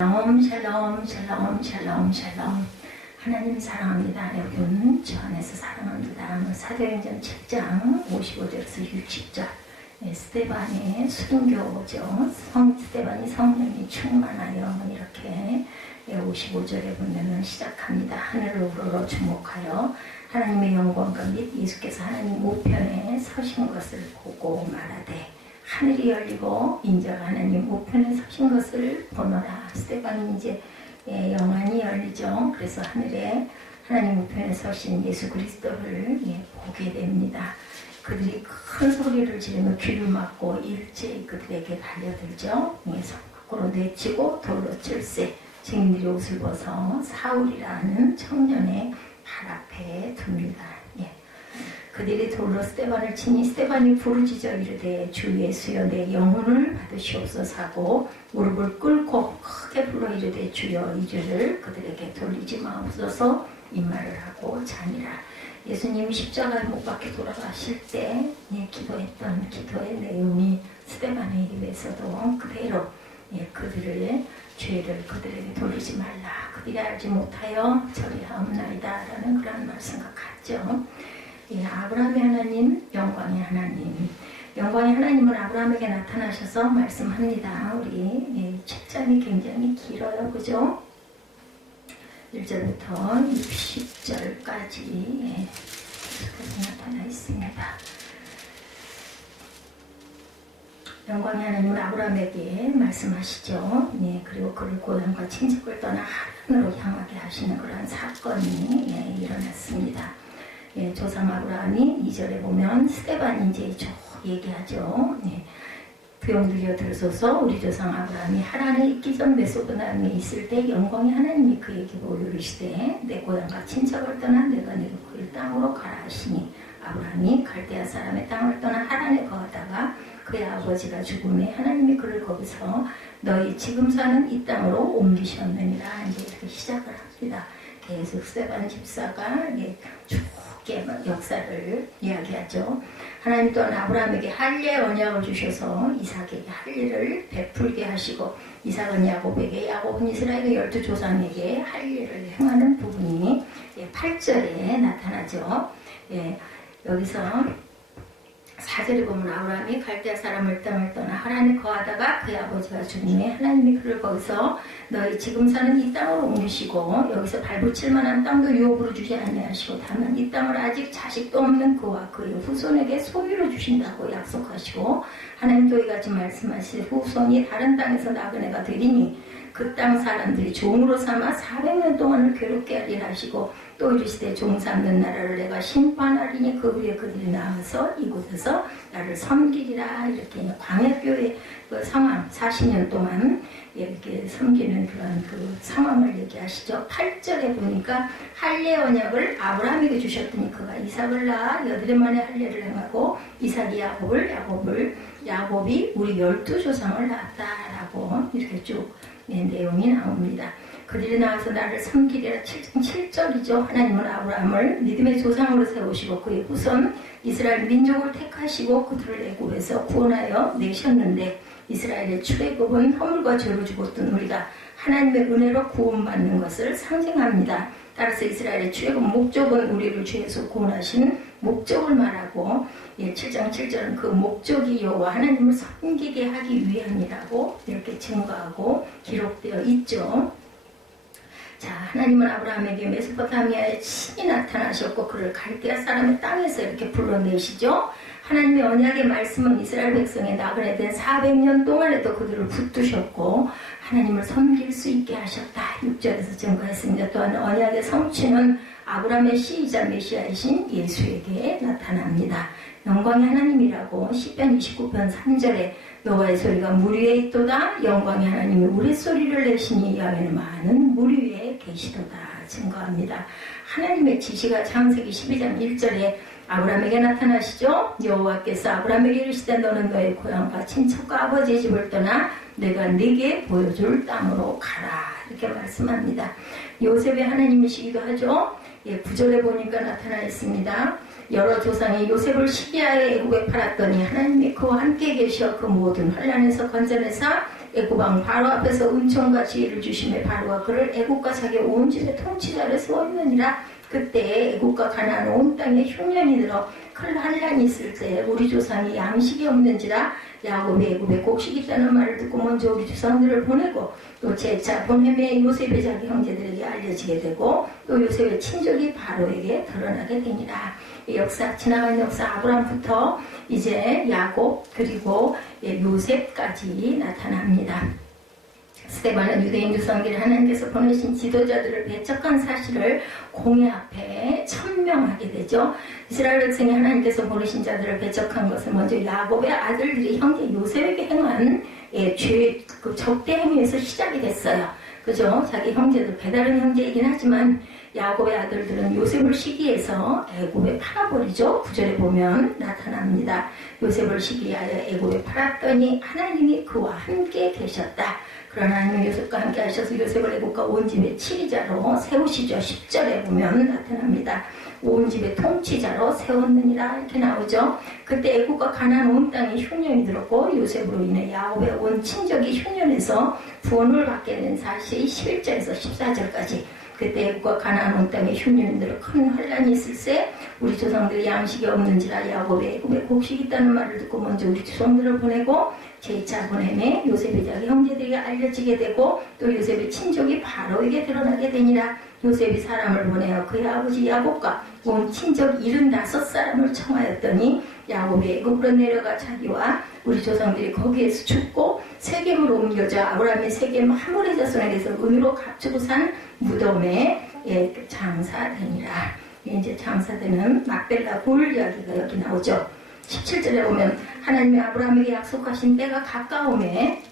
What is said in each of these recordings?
샬롬 샬롬 샬롬 샬롬 샬롬. 하나님 사랑합니다. 여러분 저 안에서 사랑합니다. 사도행전 7장 55절에서 60절 스데반의 순교죠. 스데반이 성령이 충만하여 이렇게 55절에 보면은 시작합니다. 하늘을 우러러 주목하여 하나님의 영광과 및 예수께서 하나님 우편에 서신 것을 보고 말하되 하늘이 열리고 인자가 하나님 우편에 서신 것을 보노라. 스데반이 이제 영안이 열리죠. 그래서 하늘에 하나님 우편에 서신 예수 그리스도를 보게 됩니다. 그들이 큰 소리를 지르며 귀를 막고 일제히 그들에게 달려들죠. 성 밖으로 내치고 돌로 칠세 증인들이 옷을 벗어 사울이라는 청년의 발 앞에 둡니다. 그들이 돌로 스데반을 치니 스데반이 부르짖어 이르되 주 예수여 내 영혼을 받으시옵소서 하고 무릎을 꿇고 크게 불러 이르되 주여 이 죄를 그들에게 돌리지 마옵소서 이 말을 하고 자니라. 예수님이 십자가에 못 박혀 돌아가실 때 기도했던 기도의 내용이 스데반의 입에서도 그대로 그들의 죄를 그들에게 돌리지 말라. 그들이 알지 못하여 저리하옵나이다 라는 그런 말씀과 같죠. 아브라함의 하나님, 영광의 하나님. 영광의 하나님은 아브라함에게 나타나셔서 말씀합니다. 우리 7장이 굉장히 길어요. 그죠? 1절부터 60절까지 계속해서 나타나 있습니다. 영광의 하나님은 아브라함에게 말씀하시죠. 그리고 그를 고향과 친척을 떠나 하란으로 향하게 하시는 그러한 사건이 일어났습니다. 조상 아브라함이 2절에 보면 스데반이 이제 쭉 얘기하죠. 부용들여 들으소서 우리 조상 아브라함이 하란에 있기 전 메소포타미아에 있을 때 영광의 하나님이 그에게 보이시되 내 고향과 친척을 떠나 내가 네게 보일 땅으로 가라 하시니 아브라함이 갈대아 사람의 땅을 떠나 하란에 거하다가 그의 아버지가 죽음에 하나님이 그를 거기서 너희 지금 사는 이 땅으로 옮기셨느니라. 이제 이렇게 시작을 합니다. 계속 스데반 집사가 쭉 역사를 이야기하죠. 하나님 또한 아브라함에게 할례 언약을 주셔서 이삭에게 할례를 베풀게 하시고 이삭은 야곱에게 야곱은 이스라엘의 12조상에게 할례를 행하는 부분이 8절에 나타나죠. 여기서 4절에 보면 아브라함이 갈대아 사람을 땅을 떠나 하란에 거하다가 그의 아버지가 죽음에 하나님이 그를 거기서 너희 지금 사는 이 땅으로 옮기시고 여기서 발붙일 만한 땅도 유업으로 주지 아니하시고 다만 이 땅을 아직 자식도 없는 그와 그의 후손에게 소유로 주신다고 약속하시고 하나님도 이같이 말씀하시되 후손이 다른 땅에서 나그네가 되리니 그 땅 사람들이 종으로 삼아 400년 동안을 괴롭게 하리라 하시고 또 이르시되 종 삼는 나라를 내가 심판하리니 그 후에 그들이 나와서 이곳에서 나를 섬기리라. 이렇게 광야교의 그 상황 40년 동안 이렇게 섬기는 그런 그 상황을 얘기하시죠. 8절에 보니까 할례 언약을 아브라함에게 주셨더니 그가 이삭을 낳아 여드레 만에 할례를 행하고 이삭이 야곱이 우리 12조상을 낳았다라고 이렇게 쭉 내용이 나옵니다. 그들이 나와서 나를 섬기리라. 7절이죠. 하나님은 아브라함을 믿음의 조상으로 세우시고 그의 후손 이스라엘 민족을 택하시고 그들을 애굽에서 구원하여 내셨는데 이스라엘의 출애굽은 허물과 죄로 죽었던 우리가 하나님의 은혜로 구원받는 것을 상징합니다. 따라서 이스라엘의 출애굽 목적은 우리를 죄에서 구원하신 목적을 말하고 7장 7절은 그 목적이 여호와 하나님을 섬기게 하기 위함이라고 이렇게 증거하고 기록되어 있죠. 자, 하나님은 아브라함에게 메소포타미아에 친히 나타나셨고 그를 갈대아 사람의 땅에서 이렇게 불러내시죠. 하나님의 언약의 말씀은 이스라엘 백성의 나그네 된 400년 동안에도 그들을 붙드셨고 하나님을 섬길 수 있게 하셨다. 6절에서 증거했습니다. 또한 언약의 성취는 아브라함의 시이자 메시아이신 예수에게 나타납니다. 영광의 하나님이라고 시편 29편 3절에 여호와의 소리가 물 위에 있도다. 영광의 하나님이 우레소리를 내시니 야훼는 많은 물 위에 계시도다. 증거합니다. 하나님의 지시가 창세기 12장 1절에 아브라함에게 나타나시죠. 여호와께서 아브라함에게 이르시되 너는 너의 고향과 친척과 아버지의 집을 떠나 내가 네게 보여줄 땅으로 가라. 이렇게 말씀합니다. 요셉의 하나님이시기도 하죠. 9절에 보니까 나타나 있습니다. 여러 조상이 요셉을 시리아의 애국에 팔았더니 하나님이 그와 함께 계셔 그 모든 환난에서 건져내사 애굽 왕 바로 앞에서 은총과 지혜를 주심에 바로가 그를 애굽과 자기 온 집의 통치자로 세웠느니라. 그때 애굽과 가나안 온 땅에 흉년이 들어 큰 환란이 있을 때 우리 조상이 양식이 없는지라 야곱이 애굽에 곡식이 있다는 말을 듣고 먼저 우리 조상들을 보내고 또 제차 보냄에 요셉의 자기 형제들에게 알려지게 되고 또 요셉의 친족이 바로에게 드러나게 되니라. 이 역사, 지나간 역사 아브라함부터 이제 야곱 그리고 요셉까지 나타납니다. 스데반은 유대인 조상들이 하나님께서 보내신 지도자들을 배척한 사실을 공회 앞에 천명하게 되죠. 이스라엘 백성이 하나님께서 보내신 자들을 배척한 것은 먼저 야곱의 아들들이 형제 요셉에게 행한 그 적대 행위에서 시작이 됐어요. 그죠? 자기 형제들, 배다른 형제이긴 하지만 야곱의 아들들은 요셉을 시기해서 애굽에 팔아버리죠. 9절에 보면 나타납니다. 요셉을 시기하여 애굽에 팔았더니 하나님이 그와 함께 계셨다. 그러나 하나님은 요셉과 함께 하셔서 요셉을 애굽과 온 집의 치리자로 세우시죠. 10절에 보면 나타납니다. 온 집의 통치자로 세웠느니라 이렇게 나오죠. 그때 애굽과 가나안 온 땅에 흉년이 들었고 요셉으로 인해 야곱의 온 친족이 흉년에서 구원을 받게 된 사실이 11절에서 14절까지. 그때 애굽과 가나안 온 땅에 흉년이 들어 큰 환란이 있을세 우리 조상들이 양식이 없는지라 야곱이 애굽에 곡식이 있다는 말을 듣고 먼저 우리 조상들을 보내고 제2차 보냄에 요셉의 자기 형제들에게 알려지게 되고 또 요셉의 친족이 바로에게 드러나게 되니라. 요셉이 사람을 보내어 그의 아버지 야곱과 온 친족 75사람을 청하였더니 야곱이 애굽으로 내려가 자기와 우리 조상들이 거기에서 죽고 세겜으로 옮겨져 아브라함이 세겜 하몰의 자손에게서 은으로 값주고 산 무덤에 장사되니라. 이제 장사되는 막벨라 굴 이야기가 여기 나오죠. 17절에 보면 하나님이 아브라함에게 약속하신 때가 가까움에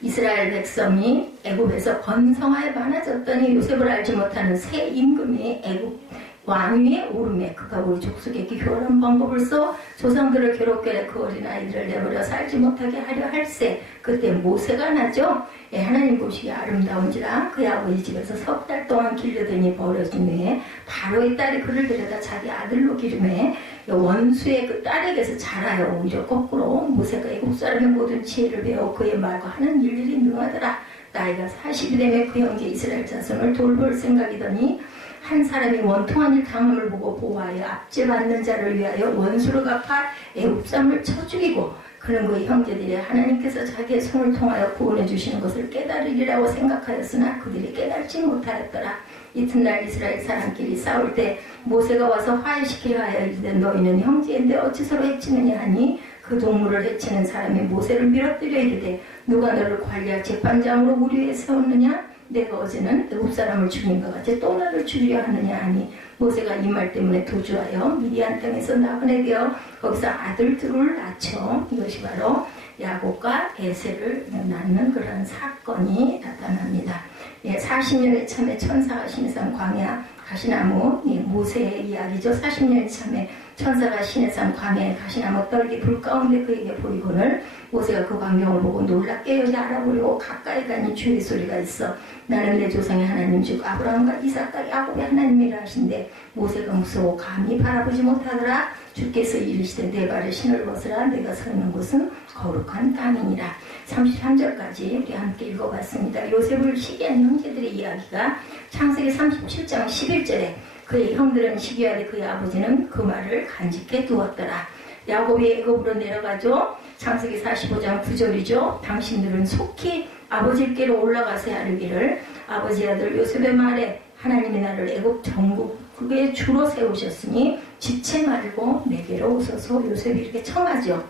이스라엘 백성이 애굽에서 번성하여 많아졌더니 요셉을 알지 못하는 새 임금이 애굽 왕위에 오르매 그가 우리 족속에게 교활한 방법을 써 조상들을 괴롭게 해 그 어린아이들을 내버려 살지 못하게 하려 할세. 그때 모세가 나죠. 하나님 보시기에 아름다운지라 그의 아버지 집에서 석 달 동안 길르더니 버려진 후에 바로의 딸이 그를 데려다 자기 아들로 기름해 원수의 그 딸에게서 자라요. 오히려 거꾸로 모세가 애국 사람의 모든 지혜를 배워 그의 말과 하는 일일이 능하더라. 나이가 40이 되매 그 형제 이스라엘 자손을 돌볼 생각이더니 한 사람이 원통한 일 당함을 보고 보호하여 압제받는 자를 위하여 원수를 갚아 애굽삼을 쳐 죽이고 그는 그의 형제들이 하나님께서 자기의 손을 통하여 구원해 주시는 것을 깨달으리라고 생각하였으나 그들이 깨달지 못하였더라. 이튿날 이스라엘 사람끼리 싸울 때 모세가 와서 화해시키려 하여 이르되 너희는 형제인데 어찌 서로 해치느냐 하니 그 동물을 해치는 사람이 모세를 밀어뜨려 이르되 누가 너를 관리할 재판장으로 우리 위에 세웠느냐? 내가 어제는 애굽 사람을 죽인 것 같이 또 나를 죽이려 하느냐 하니 모세가 이 말 때문에 도주하여 미디안 땅에서 나그네 되어 거기서 아들 둘을 낳죠. 이것이 바로 야곱과 에셀을 낳는 그런 사건이 나타납니다. 40년의 참에 천사가 신해산 광야 가시나무 모세의 이야기죠. 40년의 참에 천사가 신해산 광야에 가시나무 떨기 불 가운데 그에게 보이거늘 모세가 그 광경을 보고 놀랍게 여기 알아보려고 가까이 가니 주의 소리가 있어 나는 내 조상의 하나님 즉 아브라함과 이삭과 야곱의 하나님이라 하신데 모세가 무서워 감히 바라보지 못하더라. 주께서 이르시되 내 발에 신을 벗으라 내가 서 있는 곳은 거룩한 땅이니라. 33절까지 우리 함께 읽어봤습니다. 요셉을 시기한 형제들의 이야기가 창세기 37장 11절에 그의 형들은 시기하되 그의 아버지는 그 말을 간직해 두었더라. 야곱이 애굽으로 내려가죠. 창세기 45장 9절이죠. 당신들은 속히 아버지께로 올라가서 아르기를 아버지 아들 요셉의 말에 하나님이 나를 애굽 전국의 주로 세우셨으니 지체 말고 내게로 오소서. 요셉이 이렇게 청하죠.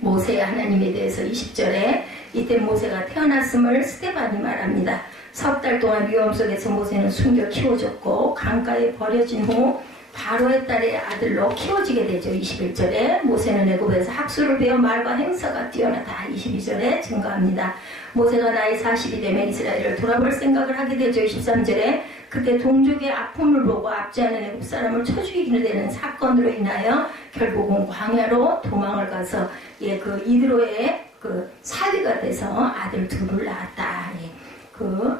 모세의 하나님에 대해서 20절에 이때 모세가 태어났음을 스데반이 말합니다. 석 달 동안 위험 속에서 모세는 숨겨 키워졌고 강가에 버려진 후 바로의 딸의 아들로 키워지게 되죠. 21절에 모세는 애굽에서 학수를 배워 말과 행사가 뛰어나다. 22절에 증거합니다. 모세가 나이 40이 되면 이스라엘을 돌아볼 생각을 하게 되죠. 23절에 그때 동족의 아픔을 보고 압제하는 애굽 사람을 쳐 죽이게 되는 사건으로 인하여 결국은 광야로 도망을 가서 그 이드로의 그 사위가 돼서 아들 둘을 낳았다. 그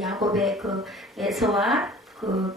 야곱의 그 에서와 그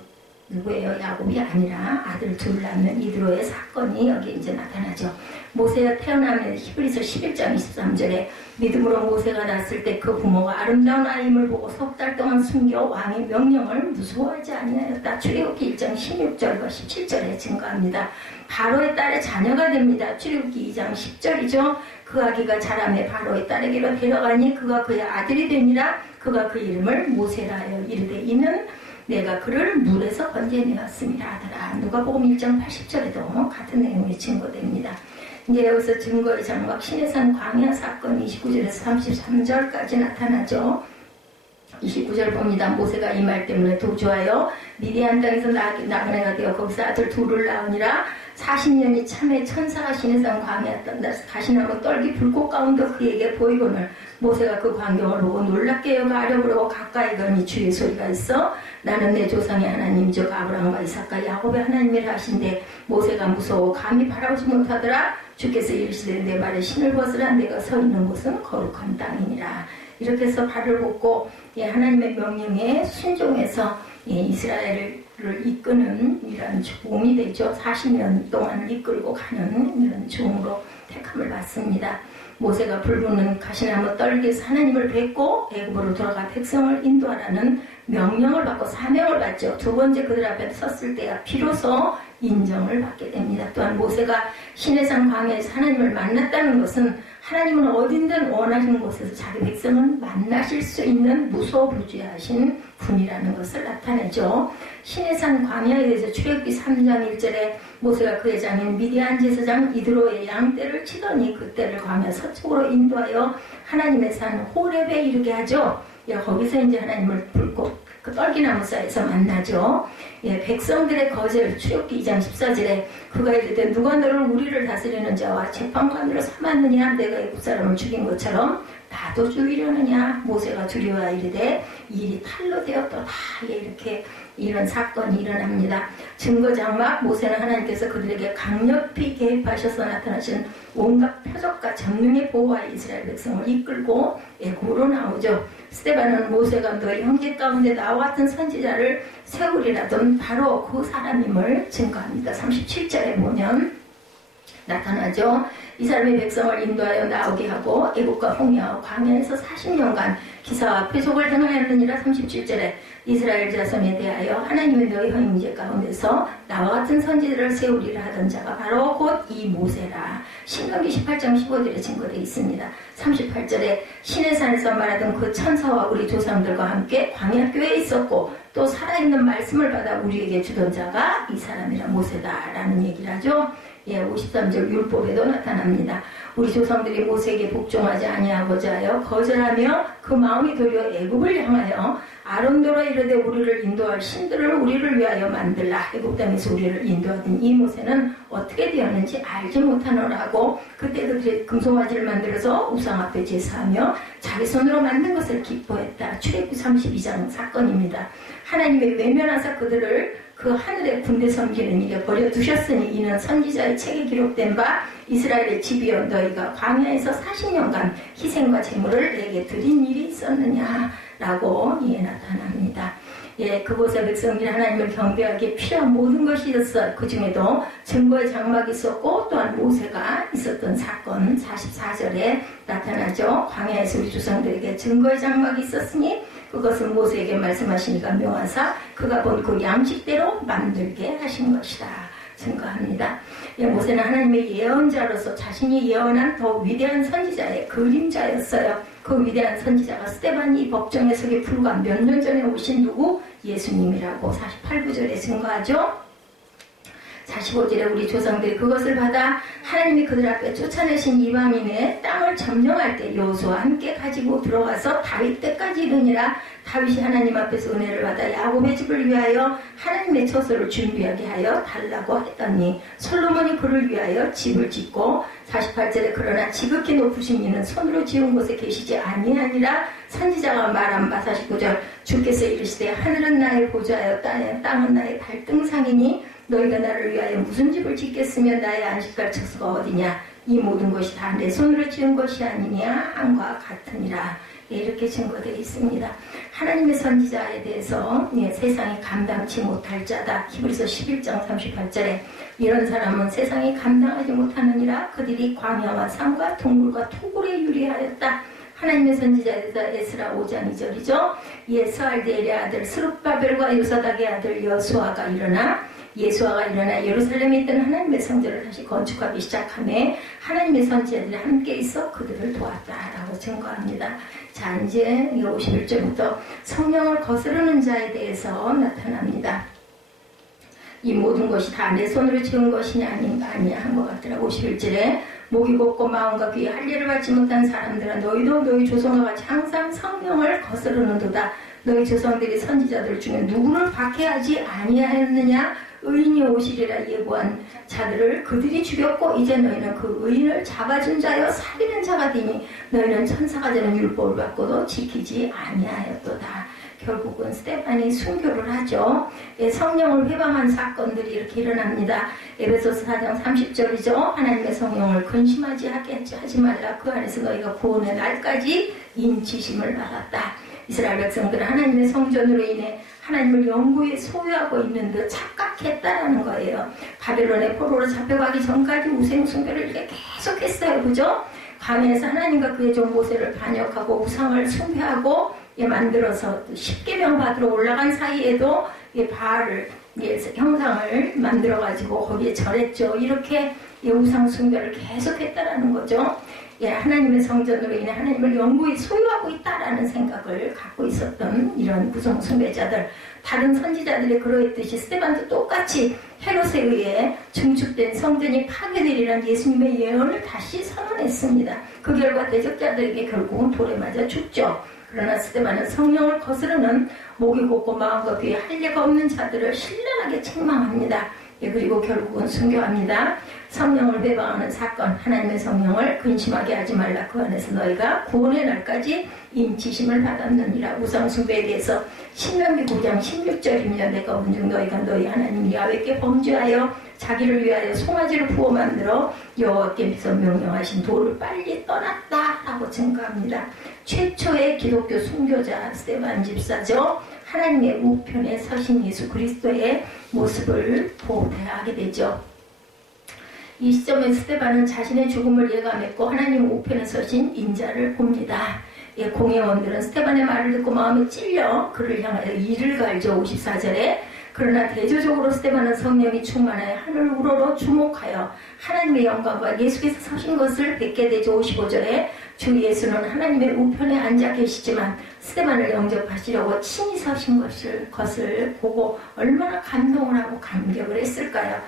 누구예요? 야곱이 아니라 아들 둘 낳는 이드로의 사건이 여기 이제 나타나죠. 모세가 태어나면 히브리서 11장 23절에 믿음으로 모세가 낳았을 때 그 부모가 아름다운 아임을 보고 석 달 동안 숨겨 왕의 명령을 무서워하지 아니하였다. 출애굽기 1장 16절과 17절에 증거합니다. 바로의 딸의 자녀가 됩니다. 출애굽기 2장 10절이죠. 그 아기가 자라매 바로의 딸에게로 데려가니 그가 그의 아들이 되니라. 그가 그 이름을 모세라 하여 이르되 이는 내가 그를 물에서 건져내었음이라 하더라. 누가복음 1장 80절에도 같은 내용이 증거됩니다. 이제 여기서 증거의 장막 시내산 광야 사건 29절에서 33절까지 나타나죠. 29절 봅니다. 모세가 이 말 때문에 도주하여 미디안 땅에서 나그네가 되어 거기서 아들 둘을 낳으니라. 40년이 참에 천사가 시내산 광야에 떤다. 가시나무 떨기 불꽃 가운데 그에게 보이거늘 모세가 그 광경을 보고 놀랍게 여겨 아려부르고 가까이 가니 주의 소리가 있어 나는 내 조상의 하나님 즉 아브라함과 이삭과 야곱의 하나님이라 하신데 모세가 무서워 감히 바라보지 못하더라. 주께서 이르시되 내 발에 신을 벗으라. 내가 서 있는 곳은 거룩한 땅이니라. 이렇게 해서 발을 벗고 하나님의 명령에 순종해서 이스라엘을 이끄는 이런 죽음이 되죠. 40년 동안 이끌고 가는 이런 죽음으로 택함을 받습니다. 모세가 불붙는 가시나무 떨기에서 하나님을 뵙고 애굽으로 돌아가 백성을 인도하라는 명령을 받고 사명을 받죠. 두 번째 그들 앞에 섰을 때야 비로소 인정을 받게 됩니다. 또한 모세가 시내산 광야에서 하나님을 만났다는 것은 하나님은 어딘든 원하시는 곳에서 자기 백성은 만나실 수 있는 무소부지하신 분이라는 것을 나타내죠. 시내산 광야에 대해서 출애굽기 3장 1절에 모세가 그의 장인 미디안 제사장 이드로의 양떼를 치더니 그 떼를 광야 서쪽으로 인도하여 하나님의 산 호렙에 이르게 하죠. 거기서 이제 하나님을 불꽃 그 떨기나무 사이에서 만나죠. 백성들의 거절 출애굽기 2장 14절에 그가 이르되 누가 너를 우리를 다스리는 자와 재판관으로 삼았느냐. 내가 애굽 사람을 죽인 것처럼 나도 죽이려느냐. 모세가 두려워 이르되 이 일이 탈로 되었다. 이렇게 이런 사건이 일어납니다. 증거장막 모세는 하나님께서 그들에게 강력히 개입하셔서 나타나신 온갖 표적과 전능의 보호하여 이스라엘 백성을 이끌고 애굽으로 나오죠. 스데반은 모세가 너희 형제 가운데 나와 같은 선지자를 세우리라던 바로 그 사람임을 증거합니다. 37절에 보면 나타나죠. 이 사람이 백성을 인도하여 나오게 하고 애국과 홍해와 광야에서 40년간 기사와 표적을 행하였느니라. 37절에 이스라엘 자손에 대하여 하나님의 너희 형제 가운데서 나와 같은 선지자를 세우리라 하던 자가 바로 곧 이 모세라. 신명기 18장 15절에 증거되어 있습니다. 38절에 시내산에서 말하던 그 천사와 우리 조상들과 함께 광야교에 있었고 또 살아있는 말씀을 받아 우리에게 주던 자가 이 사람이라 모세다라는 얘기를 하죠. 53절 율법에도 나타납니다. 우리 조상들이 모세에게 복종하지 아니하고자 하여 거절하며 그 마음이 도리어 애굽을 향하여 아론도로 이르되 우리를 인도할 신들을 우리를 위하여 만들라. 애굽 땅에서 우리를 인도하던 이 모세는 어떻게 되었는지 알지 못하노라고 그때 그들이 금송아지를 만들어서 우상 앞에 제사하며 자기 손으로 만든 것을 기뻐했다. 출애굽기 32장 사건입니다. 하나님의 외면하사 그들을 그 하늘의 군대 섬기는 일에 버려두셨으니 이는 선지자의 책에 기록된 바 이스라엘의 집이여 너희가 광야에서 40년간 희생과 제물을 내게 드린 일이 있었느냐라고 나타납니다. 그곳에 백성들이 하나님을 경배하기에 필요한 모든 것이 있었어요. 그 중에도 증거의 장막이 있었고 또한 모세가 있었던 사건 44절에 나타나죠. 광야에서 우리 조상들에게 증거의 장막이 있었으니 그것은 모세에게 말씀하시니까 묘하사 그가 본 그 양식대로 만들게 하신 것이다. 증거합니다. 모세는 하나님의 예언자로서 자신이 예언한 더 위대한 선지자의 그림자였어요. 그 위대한 선지자가 스데반이 법정에 서기 불과 몇 년 전에 오신 누구? 예수님이라고 48구절에 증거하죠. 45절에 우리 조상들이 그것을 받아 하나님이 그들 앞에 쫓아내신 이방인의 땅을 점령할 때 여호수아와 함께 가지고 들어가서 다윗 때까지 이르니라. 다윗이 하나님 앞에서 은혜를 받아 야곱의 집을 위하여 하나님의 처소를 준비하게 하여 달라고 했더니 솔로몬이 그를 위하여 집을 짓고 48절에 그러나 지극히 높으신 이는 손으로 지은 곳에 계시지 아니하니라. 선지자가 말한 바 49절 주께서 이르시되 하늘은 나의 보좌여 땅은 나의 발등상이니 너희가 나를 위하여 무슨 집을 짓겠으며 나의 안식할 처소가 어디냐. 이 모든 것이 다 내 손으로 지은 것이 아니냐 함과 같으니라. 이렇게 증거되어 있습니다. 하나님의 선지자에 대해서 세상이 감당치 못할 자다. 히브리서 11장 38절에 이런 사람은 세상이 감당하지 못하느니라. 그들이 광야와 산과 동굴과 토굴에 유리하였다. 하나님의 선지자에서 에스라 5장 2절이죠. 예스알디엘의 아들 스룹바벨과 요사닥의 아들 여수아가 일어나 예루살렘에 있던 하나님의 성전을 다시 건축하기 시작하며 하나님의 선지자들이 함께 있어 그들을 도왔다라고 증거합니다. 자, 이제 51절부터 성령을 거스르는 자에 대해서 나타납니다. 이 모든 것이 다 내 손으로 지은 것이냐 아니냐 한 것 같더라. 51절에 목이 곱고 마음과 귀에 할례를 받지 못한 사람들아 너희도 너희 조상과 같이 항상 성령을 거스르는도다. 너희 조상들이 선지자들 중에 누구를 박해하지 아니하였느냐. 의인이 오시리라 예고한 자들을 그들이 죽였고 이제 너희는 그 의인을 잡아준 자여 살리는 자가 되니 너희는 천사가 되는 율법을 받고도 지키지 아니하였도다. 결국은 스데반이 순교를 하죠. 성령을 회방한 사건들이 이렇게 일어납니다. 에베소서 4장 30절이죠. 하나님의 성령을 근심하지 하지 말라. 그 안에서 너희가 구원의 날까지 인치심을 받았다. 이스라엘 백성들은 하나님의 성전으로 인해 하나님을 영구히 소유하고 있는 듯 착각했다라는 거예요. 바벨론의 포로로 잡혀가기 전까지 우상숭배를 이렇게 계속했어요. 그죠? 광야에서 하나님과 그의 종 모세를 반역하고 우상을 숭배하고 만들어서 십계명 받으러 올라간 사이에도 바알을 형상을 만들어가지고 거기에 절했죠. 이렇게 우상 숭배를 계속했다라는 거죠. 하나님의 성전으로 인해 하나님을 영구히 소유하고 있다라는 생각을 갖고 있었던 이런 우상 숭배자들, 다른 선지자들이 그러했듯이 스데반도 똑같이 헤롯에 의해 증축된 성전이 파괴되리라는 예수님의 예언을 다시 선언했습니다. 그 결과 대적자들에게 결국은 돌에 맞아 죽죠. 그러나 스데반은 성령을 거스르는 목이 곱고 마음과 귀에 할례가 없는 자들을 신랄하게 책망합니다. 그리고 결국은 순교합니다. 성령을 배방하는 사건, 하나님의 성령을 근심하게 하지 말라. 그 안에서 너희가 구원의 날까지 인치심을 받았느니라. 우상 숭배에 대해서 신명기 9장 16절이며 내가 온즉 너희가 너희 하나님 야훼께 범죄하여 자기를 위하여 송아지를 부어 만들어 여호와께서 명령하신 돌을 빨리 떠났다라고 증거합니다. 최초의 기독교 순교자 스데반 집사죠. 하나님의 우편에 서신 예수 그리스도의 모습을 보호하게 되죠. 이 시점에 스데반은 자신의 죽음을 예감했고 하나님 우편에 서신 인자를 봅니다. 공회원들은 스데반의 말을 듣고 마음에 찔려 그를 향하여 이를 갈죠. 54절에 그러나 대조적으로 스데반은 성령이 충만하여 하늘 우러러 주목하여 하나님의 영광과 예수께서 서신 것을 뵙게 되죠. 55절에 주 예수는 하나님의 우편에 앉아 계시지만 스데반을 영접하시려고 친히 서신 것을 보고 얼마나 감동을 하고 감격을 했을까요?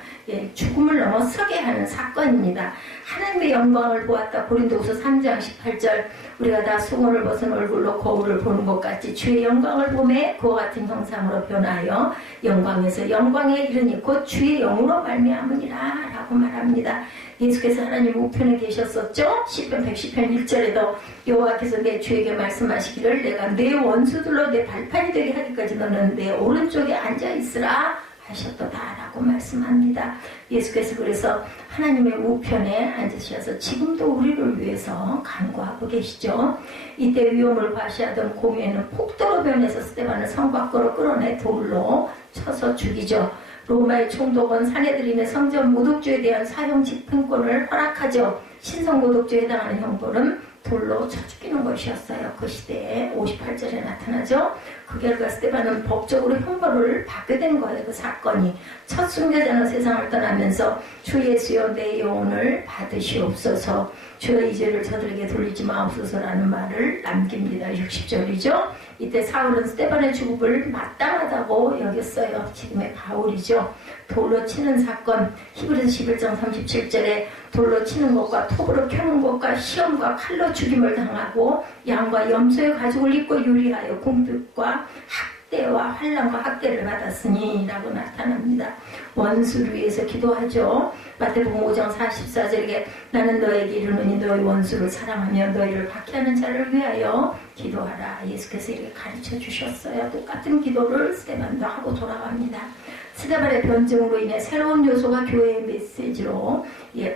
죽음을 넘어서게 하는 사건입니다. 하나님의 영광을 보았다. 고린도후서 3장 18절 우리가 다 수건을 벗은 얼굴로 거울을 보는 것 같이 주의 영광을 보매 그와 같은 형상으로 변하여 영광에서 영광에 이르니 곧 주의 영으로 말미암으니라 라고 말합니다. 예수께서 하나님 우편에 계셨었죠. 시편 110편 1절에도 여호와께서 내 주에게 말씀하시기를 내가 내 원수들로 내 발판이 되게 하기까지 너는 내 오른쪽에 앉아있으라 하셨도다라고 말씀합니다. 예수께서 그래서 하나님의 우편에 앉으셔서 지금도 우리를 위해서 간구하고 계시죠. 이때 위험을 과시하던 공회는 폭도로 변해서 스데반을 성 밖으로 끌어내 돌로 쳐서 죽이죠. 로마의 총독은 사내들인의 성전 모독죄에 대한 사형 집행권을 허락하죠. 신성 모독죄에 해당하는 형벌은 돌로 쳐 죽이는 것이었어요. 그 시대에 58절에 나타나죠. 그 결과 스데반은 법적으로 형벌을 받게 된 거예요. 그 사건이. 첫 순교자는 세상을 떠나면서 주 예수여 내 영혼을 받으시옵소서 주여 이 죄를 저들에게 돌리지 마옵소서라는 말을 남깁니다. 60절이죠. 이때 사울은 스데반의 죽음을 마땅하다고 여겼어요. 지금의 바울이죠. 돌로 치는 사건 히브리서 11장 37절에 돌로 치는 것과 톱으로 켜는 것과 시험과 칼로 죽임을 당하고 양과 염소의 가죽을 입고 유리하여 궁핍과 학대와 환난과 학대를 받았으니 라고 나타납니다. 원수를 위해서 기도하죠. 마태복음 5장 44절에 나는 너에게 이르노니 너희 원수를 사랑하며 너희를 박해하는 자를 위하여 기도하라. 예수께서 이렇게 가르쳐 주셨어요. 똑같은 기도를 스데반도 하고 돌아갑니다. 스데반의 변증으로 인해 새로운 요소가 교회의 메시지로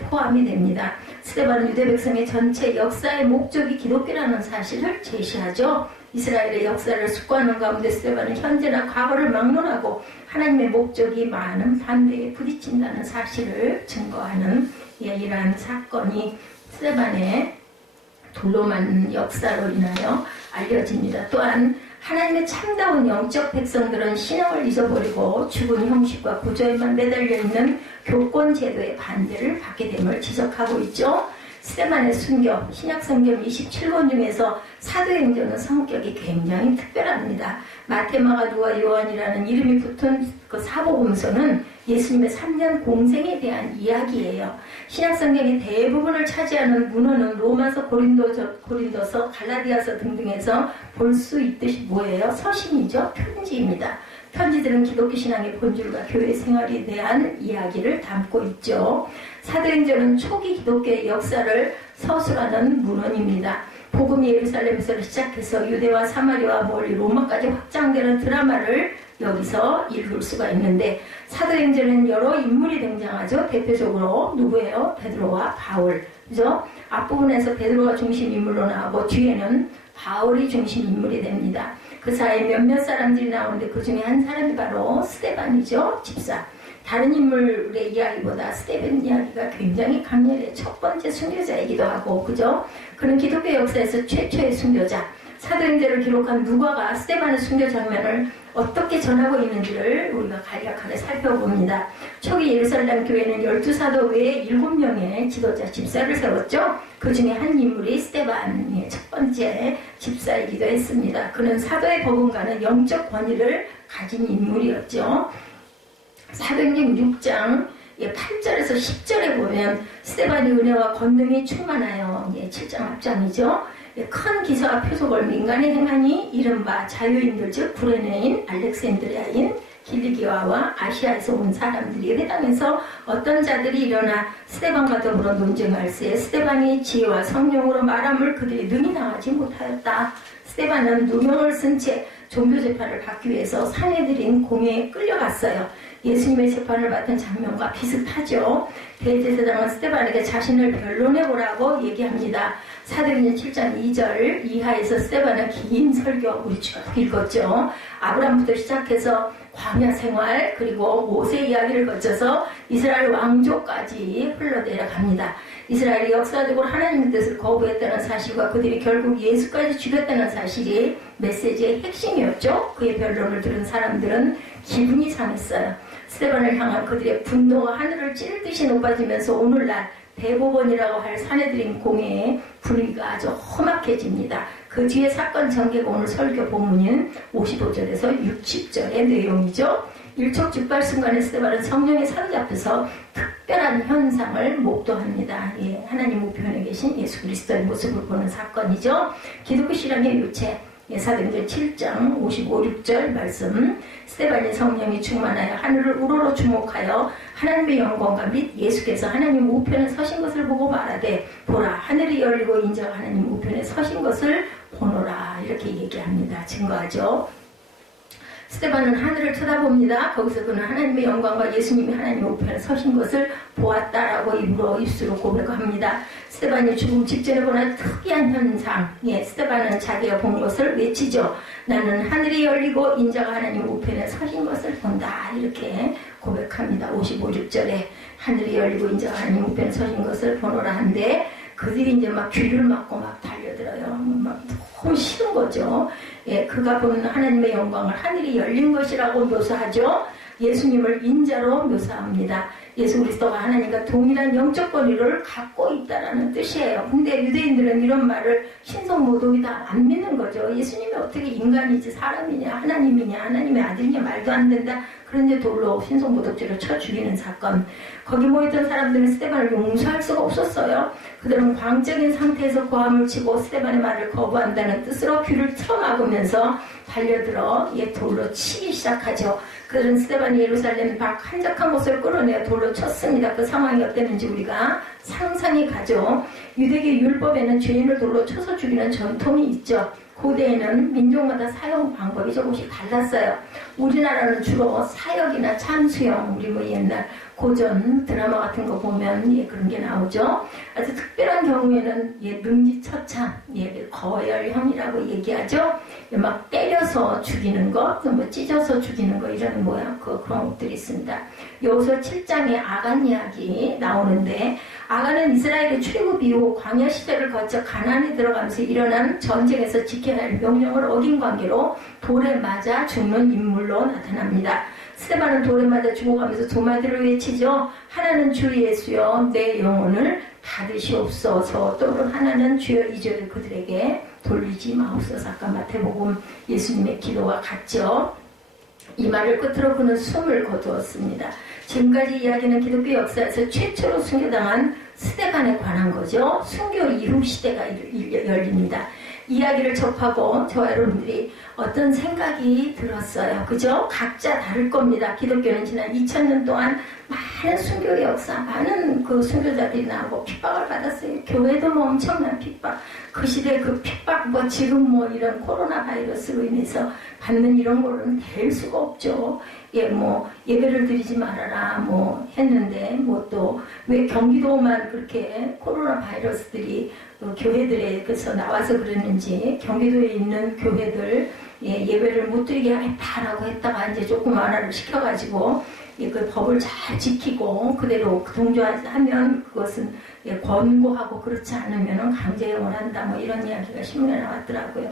포함이 됩니다. 스데반은 유대 백성의 전체 역사의 목적이 기독교라는 사실을 제시하죠. 이스라엘의 역사를 숙고하는 가운데 스데반은 현재나 과거를 막론하고 하나님의 목적이 많은 반대에 부딪힌다는 사실을 증거하는 이러한 사건이 스데반의 돌로 맞는 역사로 인하여 알려집니다. 또한 하나님의 참다운 영적 백성들은 신앙을 잊어버리고 죽은 형식과 구조에만 매달려 있는 교권 제도의 반대를 받게 됨을 지적하고 있죠. 스데반의 순교, 신약성경 27권 중에서 사도행전은 성격이 굉장히 특별합니다. 마태, 마가, 누가, 요한이라는 이름이 붙은 그 사복음서는 예수님의 3년 공생에 대한 이야기예요. 신약성경의 대부분을 차지하는 문헌은 로마서, 고린도서, 갈라디아서 등등에서 볼 수 있듯이 뭐예요? 서신이죠. 편지입니다. 편지들은 기독교 신앙의 본질과 교회 생활에 대한 이야기를 담고 있죠. 사도행전은 초기 기독교의 역사를 서술하는 문헌입니다. 복음이 예루살렘에서 시작해서 유대와 사마리아와 멀리 로마까지 확장되는 드라마를 여기서 읽을 수가 있는데, 사도행전은 여러 인물이 등장하죠. 대표적으로 누구예요? 베드로와 바울. 그죠? 앞부분에서 베드로가 중심 인물로 나오고 뒤에는 바울이 중심 인물이 됩니다. 그 사이에 몇몇 사람들이 나오는데 그 중에 한 사람이 바로 스데반이죠. 집사. 다른 인물의 이야기보다 스데반 이야기가 굉장히 강렬해. 첫 번째 순교자이기도 하고, 그죠? 그는 기독교 역사에서 최초의 순교자. 사도행전을 기록한 누가가 스데반의 순교 장면을 어떻게 전하고 있는지를 우리가 간략하게 살펴봅니다. 초기 예루살렘 교회는 12사도 외에 7명의 지도자 집사를 세웠죠. 그 중에 한 인물이 스데반의 첫 번째 집사이기도 했습니다. 그는 사도의 버금가는 영적 권위를 가진 인물이었죠. 사도행전 6장 8절에서 10절에 보면 스데반이 은혜와 권능이 충만하여 7장 앞장이죠. 큰 기사와 표적을 민간에 행하니 이른바 자유인들 즉 구레네인, 알렉산드리아인, 길리기아와 아시아에서 온 사람들이 회당에서 어떤 자들이 일어나 스데반과 더불어 논쟁할세 스데반이 지혜와 성령으로 말함을 그들이 능히 당하지 못하였다. 스데반은 누명을 쓴 채 종교 재판을 받기 위해서 사내들인 공회에 끌려갔어요. 예수님의 재판을 맡은 장면과 비슷하죠. 대제사장은 스데반에게 자신을 변론해보라고 얘기합니다. 사도행전 7장 2절 이하에서 스데반은 긴 설교 우리 쭉 읽었죠. 아브라함부터 시작해서 광야 생활 그리고 모세 이야기를 거쳐서 이스라엘 왕조까지 흘러내려갑니다. 이스라엘이 역사적으로 하나님의 뜻을 거부했다는 사실과 그들이 결국 예수까지 죽였다는 사실이 메시지의 핵심이었죠. 그의 변론을 들은 사람들은 기분이 상했어요. 스데반을 향한 그들의 분노가 하늘을 찌르듯이 높아지면서 오늘날 대법원이라고 할 사내들인 공회의 분위기가 아주 험악해집니다. 그 뒤에 사건 전개가 오늘 설교 본문인 55절에서 60절의 내용이죠. 일촉즉발순간에 스데반은 성령에 사로잡혀서 특별한 현상을 목도합니다. 하나님 우편에 계신 예수 그리스도의 모습을 보는 사건이죠. 기독교 신앙의 유체 사도행전 7장 55, 6절 말씀 스데반이 성령이 충만하여 하늘을 우러러 주목하여 하나님의 영광과 및 예수께서 하나님 우편에 서신 것을 보고 말하되 보라 하늘이 열리고 인자가 하나님 우편에 서신 것을 보노라 이렇게 얘기합니다. 증거하죠. 스데반은 하늘을 쳐다봅니다. 거기서 그는 하나님의 영광과 예수님이 하나님 우편에 서신 것을 보았다라고 입술로 고백합니다. 스데반이 죽음 직전에 보는 특이한 현상, 스데반은 자기가 본 것을 외치죠. 나는 하늘이 열리고 인자가 하나님 우편에 서신 것을 본다 이렇게 고백합니다. 55, 6절에 하늘이 열리고 인자가 하나님 우편에 서신 것을 보노라 한데 그들이 이제 막 귀를 막고 막 달려들어요. 막 너무 싫은 거죠. 그가 보는 하나님의 영광을 하늘이 열린 것이라고 묘사하죠. 예수님을 인자로 묘사합니다. 예수 그리스도가 하나님과 동일한 영적 권위를 갖고 있다라는 뜻이에요. 근데 유대인들은 이런 말을 신성모독이다 안 믿는 거죠. 예수님이 어떻게 인간이지 사람이냐 하나님이냐 하나님의 아들이냐 말도 안 된다. 그런데 돌로 신성모독죄를 쳐 죽이는 사건. 거기 모였던 사람들은 스데반을 용서할 수가 없었어요. 그들은 광적인 상태에서 고함을 치고 스데반의 말을 거부한다는 뜻으로 귀를 틀어막으면서 달려들어 돌로 치기 시작하죠. 그들은 스데반이 예루살렘 밖 한적한 곳을 끌어내어 돌로 쳤습니다. 그 상황이 어땠는지 우리가 상상이 가죠. 유대계 율법에는 죄인을 돌로 쳐서 죽이는 전통이 있죠. 고대에는 민족마다 사용 방법이 조금씩 달랐어요. 우리나라는 주로 사역이나 참수형, 우리 뭐 옛날 고전 드라마 같은 거 보면 예, 그런 게 나오죠. 아주 특별한 경우에는 예, 능지처참, 예, 거열형이라고 얘기하죠. 예, 막 때려서 죽이는 거, 뭐 찢어서 죽이는 거 이런 모양 그런 것들이 있습니다. 여호수아 7장에 아간 이야기 나오는데 아간은 이스라엘의 출애굽 이후 광야 시대를 거쳐 가나안에 들어가면서 일어난 전쟁에서 지켜야 할 명령을 어긴 관계로 돌에 맞아 죽는 인물로 나타납니다. 스데반은 돌에 맞아 죽어가면서 두 마디를 외치죠. 하나는 주 예수여 내 영혼을 받으시옵소서. 또는 하나는 주여 이 죄를 그들에게 돌리지 마옵소서. 아까 마태복음 예수님의 기도와 같죠. 이 말을 끝으로 그는 숨을 거두었습니다. 지금까지 이야기는 기독교 역사에서 최초로 순교당한 스데반에 관한 거죠. 순교 이후 시대가 열립니다. 이야기를 접하고 저와 여러분들이 어떤 생각이 들었어요. 그죠? 각자 다를 겁니다. 기독교는 지난 2000년 동안 많은 순교의 역사, 많은 그 순교자들이 나오고 핍박을 받았어요. 교회도 뭐 엄청난 핍박. 그 시대 그 핍박, 뭐 지금 뭐 이런 코로나 바이러스로 인해서 받는 이런 거는 될 수가 없죠. 예, 뭐 예배를 드리지 말아라 뭐 했는데 뭐 또 왜 경기도만 그렇게 코로나 바이러스들이 교회들에서 나와서 그랬는지 경기도에 있는 교회들 예배를 못 드리게 하겠다라고 했다가 이제 조금 완화를 시켜가지고 그 법을 잘 지키고 그대로 동조하면 그것은 권고하고 그렇지 않으면 강제형을 한다 뭐 이런 이야기가 신문에 나왔더라고요.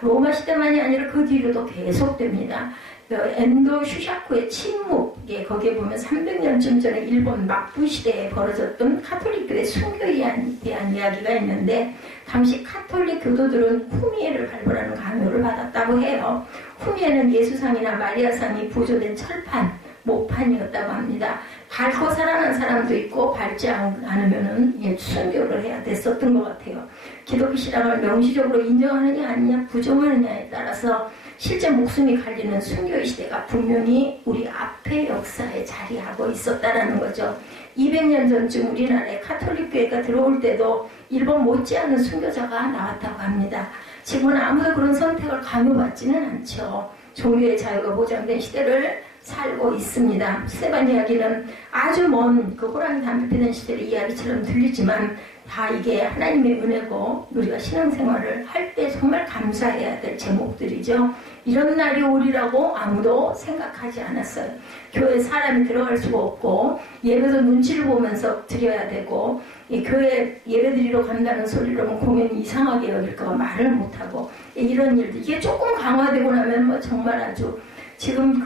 로마 시대만이 아니라 그 뒤로도 계속됩니다. 엔도 슈샤코의 침묵, 거기에 보면 300년쯤 전에 일본 막부 시대에 벌어졌던 카톨릭교의 순교에 대한 이야기가 있는데 당시 카톨릭 교도들은 후미에를 발굴하는 강요를 받았다고 해요. 후미에는 예수상이나 마리아상이 부조된 철판, 목판이었다고 합니다. 밟고 살아난 사람도 있고 밟지 않으면은 순교를 해야 됐었던 것 같아요. 기독교 신앙을 명시적으로 인정하느냐 아니냐 부정하느냐에 따라서 실제 목숨이 갈리는 순교의 시대가 분명히 우리 앞의 역사에 자리하고 있었다라는 거죠. 200년 전쯤 우리나라에 카톨릭교회가 들어올 때도 일본 못지않은 순교자가 나왔다고 합니다. 지금은 아무도 그런 선택을 강요받지는 않죠. 종교의 자유가 보장된 시대를 살고 있습니다. 스데반 이야기는 아주 먼 그 호랑이 담배 피는 시대의 이야기처럼 들리지만 다 이게 하나님의 은혜고 우리가 신앙생활을 할 때 정말 감사해야 될 제목들이죠. 이런 날이 오리라고 아무도 생각하지 않았어요. 교회에 사람이 들어갈 수가 없고 예배도 눈치를 보면서 드려야 되고 교회 예배드리러 간다는 소리로 하면 공연이 이상하게 여길까 봐 말을 못하고 이런 일들 이게 조금 강화되고 나면 뭐 정말 아주 지금